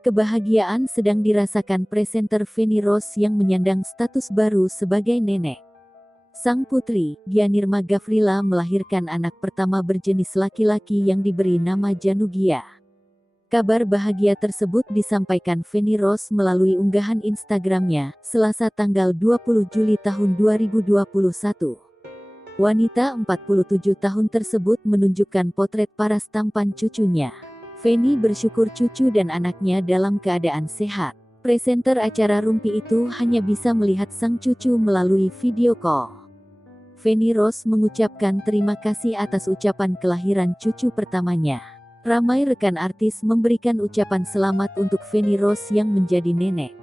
Kebahagiaan sedang dirasakan presenter Feni Rose yang menyandang status baru sebagai nenek. Sang putri, Gianirma Gafrila, melahirkan anak pertama berjenis laki-laki yang diberi nama Janugia. Kabar bahagia tersebut disampaikan Feni Rose melalui unggahan Instagramnya, Selasa tanggal 20 Juli tahun 2021. Wanita 47 tahun tersebut menunjukkan potret paras tampan cucunya. Feni bersyukur cucu dan anaknya dalam keadaan sehat. Presenter acara Rumpi itu hanya bisa melihat sang cucu melalui video call. Feni Rose mengucapkan terima kasih atas ucapan kelahiran cucu pertamanya. Ramai rekan artis memberikan ucapan selamat untuk Feni Rose yang menjadi nenek.